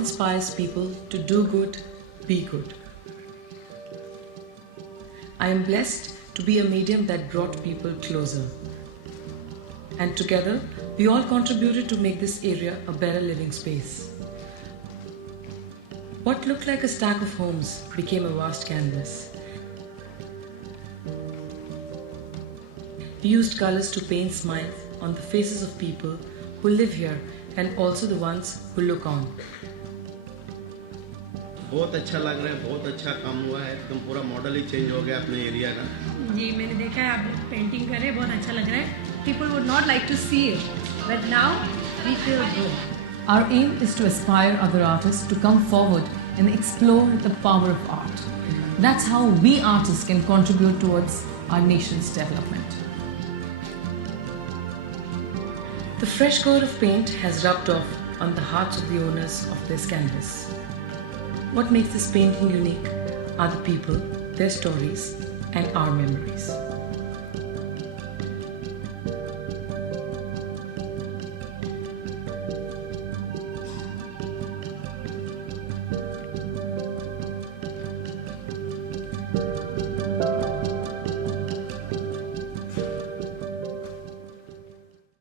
inspires people to do good, be good. I am blessed to be a medium that brought people closer. And together, we all contributed to make this area a better living space. What looked like a stack of homes became a vast canvas. We used colors to paint smiles on the faces of people who live here and also the ones who look on. बहुत अच्छा लग रहा है, बहुत अच्छा काम हुआ है, एकदम पूरा मॉडल ही चेंज हो गया अपने एरिया का। जी मैंने देखा है आप पेंटिंग कर रहे हैं, बहुत अच्छा लग रहा है। People would not like to see it, but now we feel good. Our aim is to aspire other artists to come forward and explore the power of art. That's how we artists can contribute towards our nation's development. The fresh coat of paint has rubbed off on the hearts of the owners of this canvas. What makes this painting unique are the people, their stories, and our memories.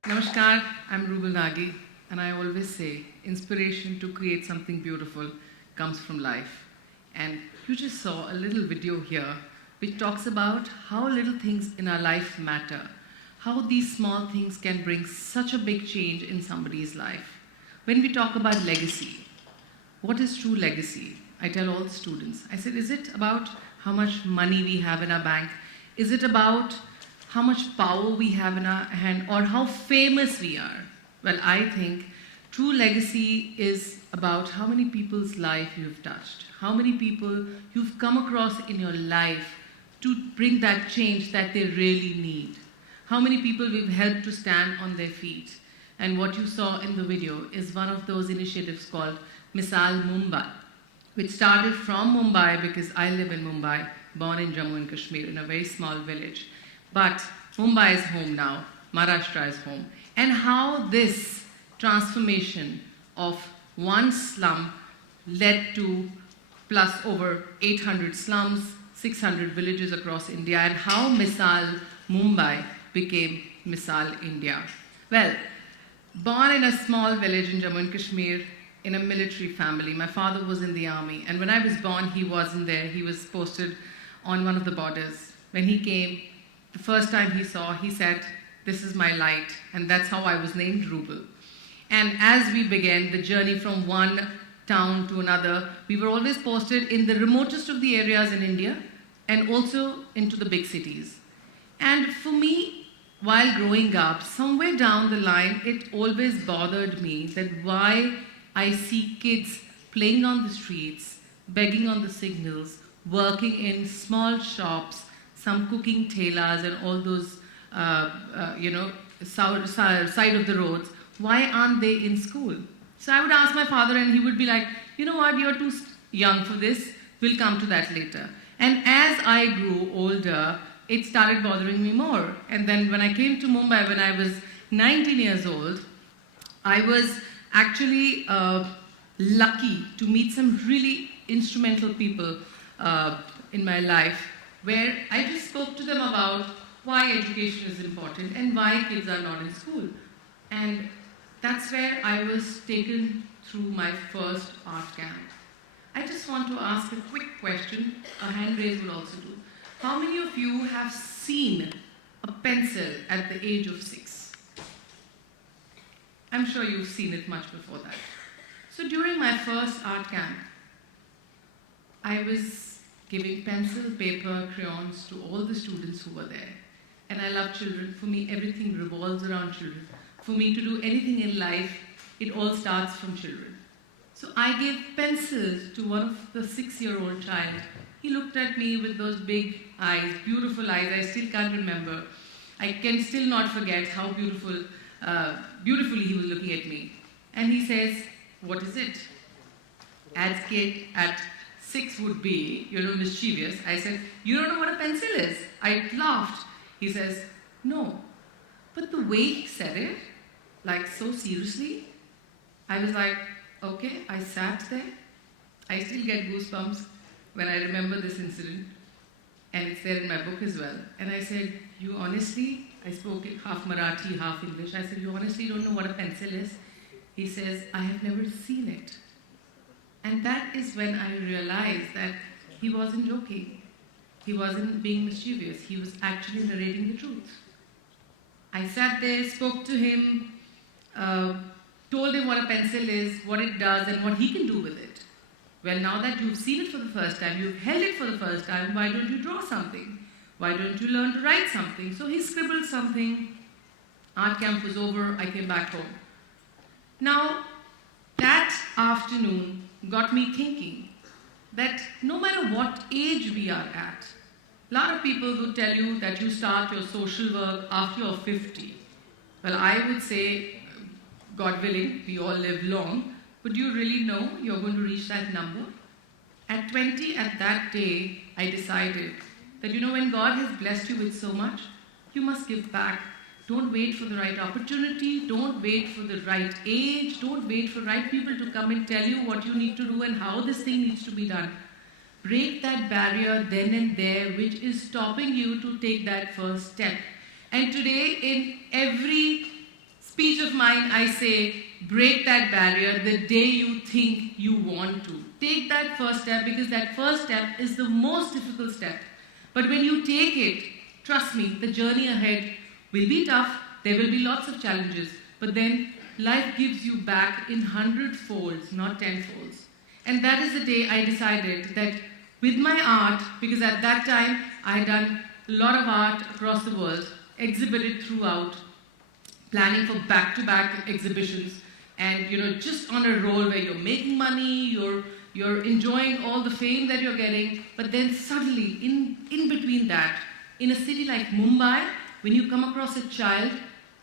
Namaskar, I'm Rouble Nagi, and I always say inspiration to create something beautiful comes from life. And you just saw a little video here which talks about how little things in our life matter, how these small things can bring such a big change in somebody's life. When we talk about legacy, what is true legacy? I tell all the students, I said, is it about how much money we have in our bank? Is it about how much power we have in our hand or how famous we are? Well, I think true legacy is about how many people's life you've touched, how many people you've come across in your life to bring that change that they really need, how many people we've helped to stand on their feet. And what you saw in the video is one of those initiatives called Misal Mumbai, which started from Mumbai because I live in Mumbai, born in Jammu and Kashmir in a very small village. But Mumbai is home now, Maharashtra is home. And how this transformation of one slum led to plus over 800 slums, 600 villages across India, and how Misal Mumbai became Misal India. Well, born in a small village in Jammu and Kashmir, in a military family. My father was in the army, and when I was born, he wasn't there. He was posted on one of the borders. When he came, the first time he saw, he said, "This is my light," and that's how I was named Rouble. And as we began the journey from one town to another, we were always posted in the remotest of the areas in India and also into the big cities. And for me, while growing up, somewhere down the line, it always bothered me that why I see kids playing on the streets, begging on the signals, working in small shops, some cooking telas and all those, side of the roads. Why aren't they in school? So I would ask my father and he would be like, you know what, you're too young for this, we'll come to that later. And as I grew older, it started bothering me more. And then when I came to Mumbai when I was 19 years old, I was actually lucky to meet some really instrumental people in my life, where I just spoke to them about why education is important and why kids are not in school. And that's where I was taken through my first art camp. I just want to ask a quick question, a hand raise will also do. How many of you have seen a pencil at the age of 6? I'm sure you've seen it much before that. So during my first art camp, I was giving pencil, paper, crayons to all the students who were there. And I love children. For me, everything revolves around children. For me to do anything in life, it all starts from children. So I gave pencils to one of the 6-year-old child. He looked at me with those big eyes, beautiful eyes. I still can't remember. I can still not forget how beautifully he was looking at me. And he says, "What is it?" As kid at 6 would be, mischievous. I said, "You don't know what a pencil is?" I laughed. He says, "No." But the way he said it, like so seriously, I was like, okay, I sat there. I still get goosebumps when I remember this incident, and it's there in my book as well. And I said, you honestly, I spoke in half Marathi, half English. I said, you honestly don't know what a pencil is? He says, I have never seen it. And that is when I realized that he wasn't joking. He wasn't being mischievous. He was actually narrating the truth. I sat there, spoke to him, told him what a pencil is, what it does, and what he can do with it. Well, now that you've seen it for the first time, you've held it for the first time, why don't you draw something? Why don't you learn to write something? So he scribbled something. Art camp was over. I came back home. Now, that afternoon got me thinking that no matter what age we are at, a lot of people would tell you that you start your social work after you're 50. Well, I would say, God willing, we all live long, but do you really know you're going to reach that number? At 20, at that day, I decided that, when God has blessed you with so much, you must give back. Don't wait for the right opportunity. Don't wait for the right age. Don't wait for right people to come and tell you what you need to do and how this thing needs to be done. Break that barrier then and there, which is stopping you to take that first step. And today, in every speech of mine, I say, break that barrier the day you think you want to. Take that first step, because that first step is the most difficult step. But when you take it, trust me, the journey ahead will be tough. There will be lots of challenges. But then life gives you back in 100 folds, not 10 folds. And that is the day I decided that with my art, because at that time I had done a lot of art across the world, exhibited throughout, planning for back-to-back exhibitions, and just on a roll where you're making money, you're enjoying all the fame that you're getting, but then suddenly, in between that, in a city like Mumbai, when you come across a child,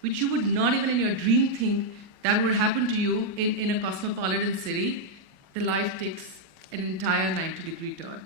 which you would not even in your dream think that would happen to you in a cosmopolitan city, the life takes an entire 90-degree turn.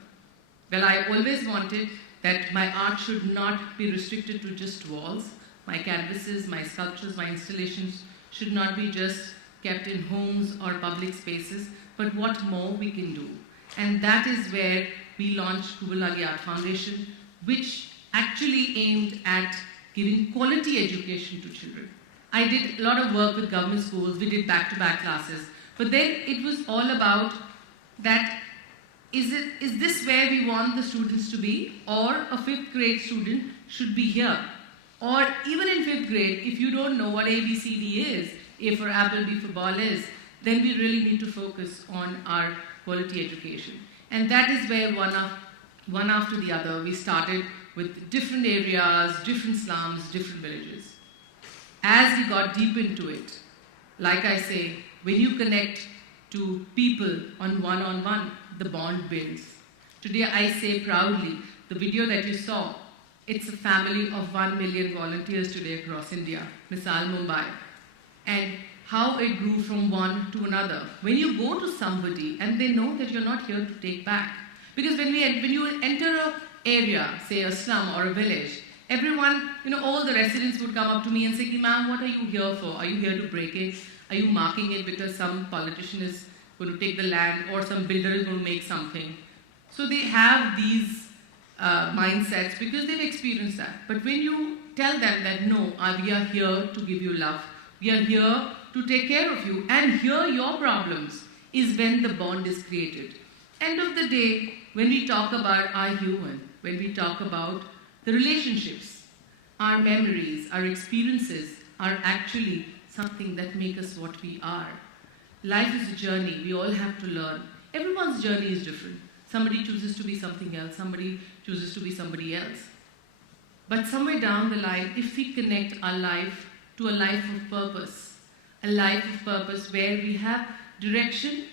Well, I always wanted that my art should not be restricted to just walls. My canvases, my sculptures, my installations should not be just kept in homes or public spaces, but what more we can do. And that is where we launched Rouble Art Foundation, which actually aimed at giving quality education to children. I did a lot of work with government schools. We did back-to-back classes. But then it was all about that, is this where we want the students to be? Or a 5th grade student should be here? Or even in 5th grade, if you don't know what ABCD is, A for apple, B for ball is, then we really need to focus on our quality education. And that is where one after the other, we started with different areas, different slums, different villages. As we got deep into it, like I say, when you connect to people on one-on-one, the bond builds. Today I say proudly, the video that you saw, it's a family of 1 million volunteers today across India, Misal Mumbai. And how it grew from one to another. When you go to somebody and they know that you're not here to take back. Because when you enter an area, say a slum or a village, everyone, all the residents would come up to me and say, ma'am, what are you here for? Are you here to break it? Are you marking it because some politician is going to take the land or some builder is going to make something? So they have these mindsets because they've experienced that. But when you tell them that, no, we are here to give you love, we are here to take care of you and hear your problems, is when the bond is created. End of the day, when we talk about our human, when we talk about the relationships, our memories, our experiences are actually something that make us what we are. Life is a journey. We all have to learn. Everyone's journey is different. Somebody chooses to be something else. Somebody chooses to be somebody else. But somewhere down the line, if we connect our life to a life of purpose, where we have direction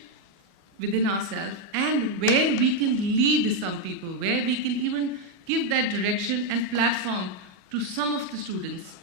within ourselves and where we can lead some people, where we can even give that direction and platform to some of the students,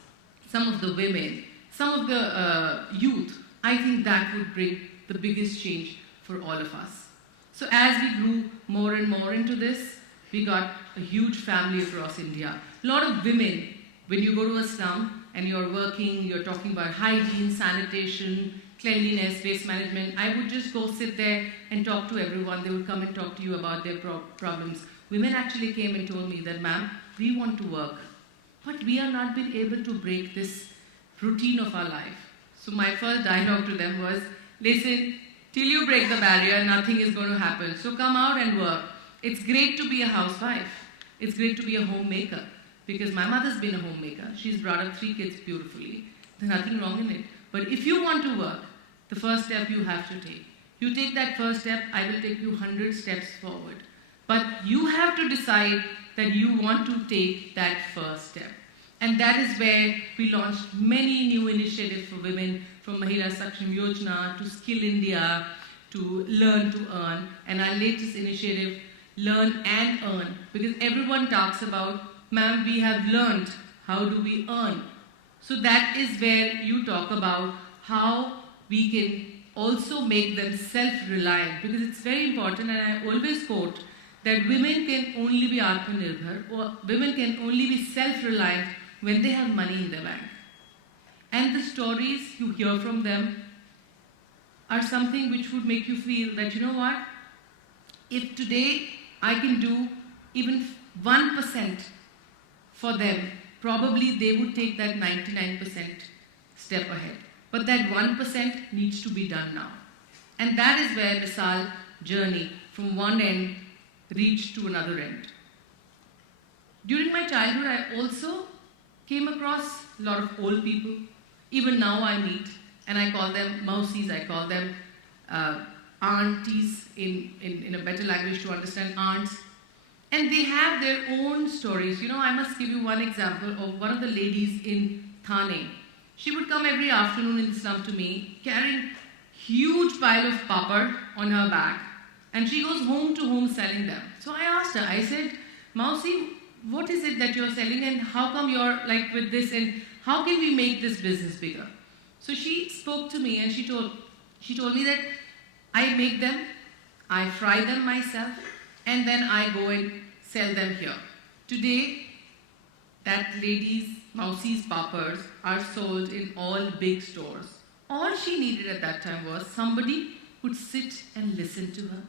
some of the women, some of the youth, I think that would bring the biggest change for all of us. So as we grew more and more into this, we got a huge family across India. A lot of women, when you go to a slum and you're working, you're talking about hygiene, sanitation, cleanliness, waste management. I would just go sit there and talk to everyone. They would come and talk to you about their problems. Women actually came and told me that, ma'am, we want to work, but we are not been able to break this routine of our life. So my first dialogue to them was, listen, till you break the barrier, nothing is going to happen. So come out and work. It's great to be a housewife. It's great to be a homemaker, because my mother's been a homemaker. She's brought up 3 kids beautifully. There's nothing wrong in it. But if you want to work, the first step you have to take. You take that first step, I will take you 100 steps forward. But you have to decide that you want to take that first step. And that is where we launched many new initiatives for women, from Mahila Saksham Yojana to Skill India to Learn to Earn, and our latest initiative, Learn and Earn, because everyone talks about, ma'am, we have learned, how do we earn? So that is where you talk about how we can also make them self-reliant, because it's very important, and I always quote that women can only be Atmanirbhar, or women can only be self-reliant when they have money in their bank. And the stories you hear from them are something which would make you feel that, you know what, if today I can do even 1% for them, probably they would take that 99% step ahead. But that 1% needs to be done now. And that is where Misal journey from one end reached to another end. During my childhood, I also came across a lot of old people. Even now I meet, and I call them mausis, I call them aunties in a better language to understand, aunts. And they have their own stories. You know, I must give you one example of one of the ladies in Thane. She would come every afternoon in the slum to me, carrying huge pile of papad on her back. And she goes home to home selling them. So I asked her, I said, Mausi, what is it that you're selling, and how come you're like with this, and how can we make this business bigger? So she spoke to me and she told me that I make them, I fry them myself, and then I go and sell them here. Today, that lady's, Mausi's papads are sold in all big stores. All she needed at that time was somebody who'd sit and listen to her.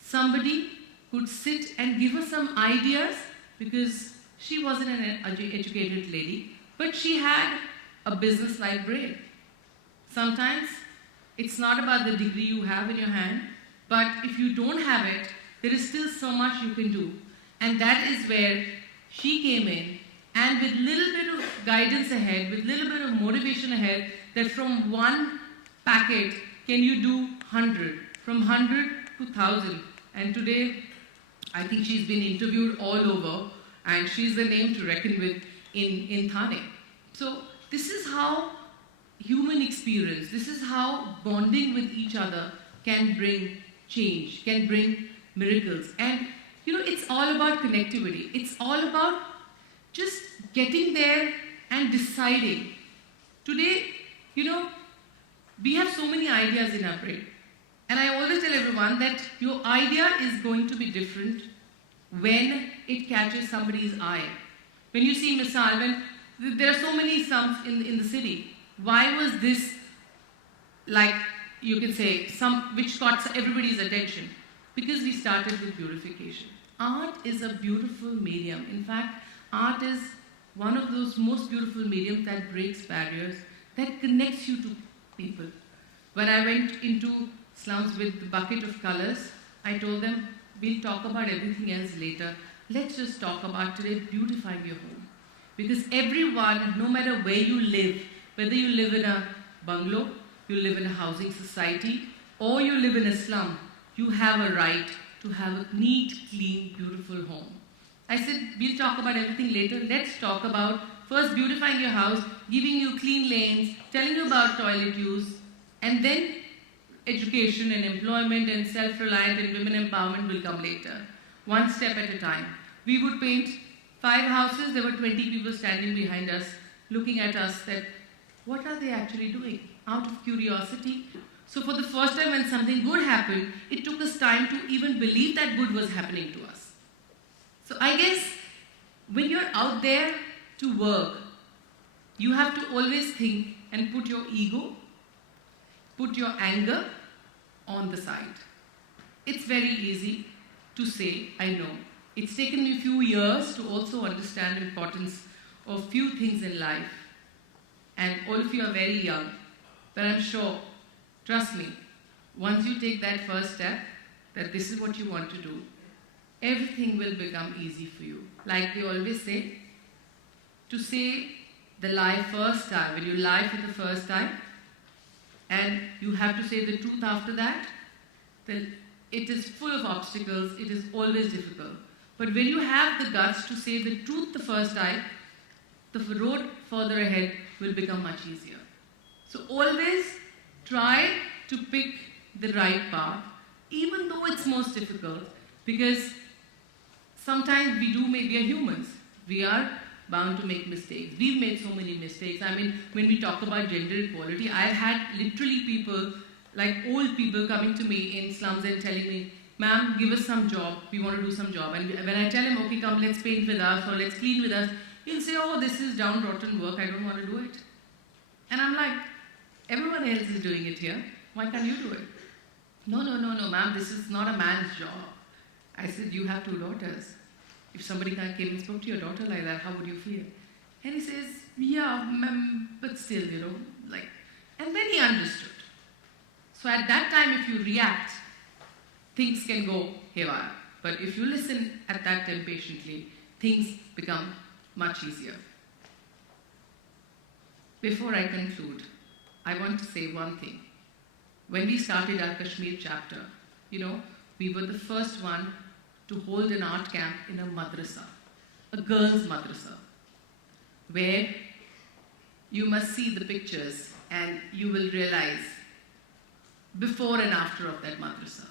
Somebody who'd sit and give her some ideas, because she wasn't an educated lady, but she had a business-like brain. Sometimes it's not about the degree you have in your hand, but if you don't have it, there is still so much you can do. And that is where she came in, and with little bit of guidance ahead, with little bit of motivation ahead, that from one packet, can you do 100? From 100 to 1,000. And today, I think she's been interviewed all over, and she's the name to reckon with in Thane. So this is how human experience, this is how bonding with each other can bring change, can bring miracles. And you know, it's all about connectivity. It's all about just getting there and deciding. Today, you know, we have so many ideas in our brain. And I always tell everyone that your idea is going to be different when it catches somebody's eye. When you see Misal, when there are so many slums in the city, why was this, like you can say, which caught everybody's attention? Because we started with purification. Art is a beautiful medium. In fact, art is one of those most beautiful mediums that breaks barriers, that connects you to people. When I went into slums with the bucket of colors, I told them, we'll talk about everything else later. Let's just talk about today beautifying your home. Because everyone, no matter where you live, whether you live in a bungalow, you live in a housing society, or you live in a slum, you have a right to have a neat, clean, beautiful home. I said, we'll talk about everything later. Let's talk about first beautifying your house, giving you clean lanes, telling you about toilet use, and then education and employment and self-reliant and women empowerment will come later. One step at a time. We would paint 5 houses, there were 20 people standing behind us, looking at us, that what are they actually doing? Out of curiosity. So for the first time when something good happened, it took us time to even believe that good was happening to us. So I guess when you're out there to work, you have to always think and put your ego put your anger on the side. It's very easy to say, I know. It's taken me a few years to also understand the importance of few things in life. And all of you are very young, but I'm sure, trust me, once you take that first step, that this is what you want to do, everything will become easy for you. Like they always say, to say the lie first time, when you lie for the first time, and you have to say the truth after that, then it is full of obstacles, it is always difficult. But when you have the guts to say the truth the first time, the road further ahead will become much easier. So always try to pick the right path, even though it's most difficult, because sometimes we are humans. We are bound to make mistakes. We've made so many mistakes. I mean, when we talk about gender equality, I've had literally people, like old people, coming to me in slums and telling me, ma'am, give us some job. We want to do some job. And when I tell him, okay, come, let's paint with us or let's clean with us, he'll say, oh, this is downtrodden work. I don't want to do it. And I'm like, everyone else is doing it here. Why can't you do it? No, ma'am, this is not a man's job. I said, you have 2 daughters. If somebody came and spoke to your daughter like that, how would you feel? And he says, yeah, ma'am, but still, like, and then he understood. So at that time, if you react, things can go haywire. But if you listen at that time patiently, things become much easier. Before I conclude, I want to say one thing. When we started our Kashmir chapter, we were the first one to hold an art camp in a madrasa, a girls' madrasa, where you must see the pictures and you will realize before and after of that madrasa.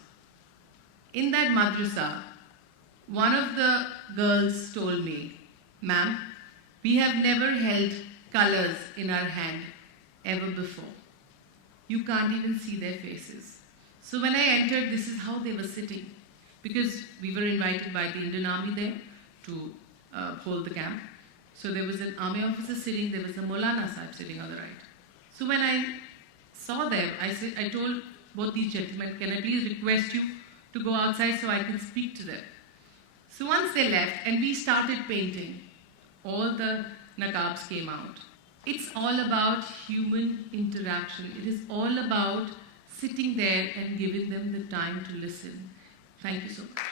In that madrasa, one of the girls told me, ma'am, we have never held colors in our hand ever before. You can't even see their faces. So when I entered, this is how they were sitting, because we were invited by the Indian Army there to hold the camp. So there was an army officer sitting, there was a Maulana Sahib sitting on the right. So when I saw them, I told both these gentlemen, can I please request you to go outside so I can speak to them? So once they left and we started painting, all the naqabs came out. It's all about human interaction. It is all about sitting there and giving them the time to listen. Thank you so much.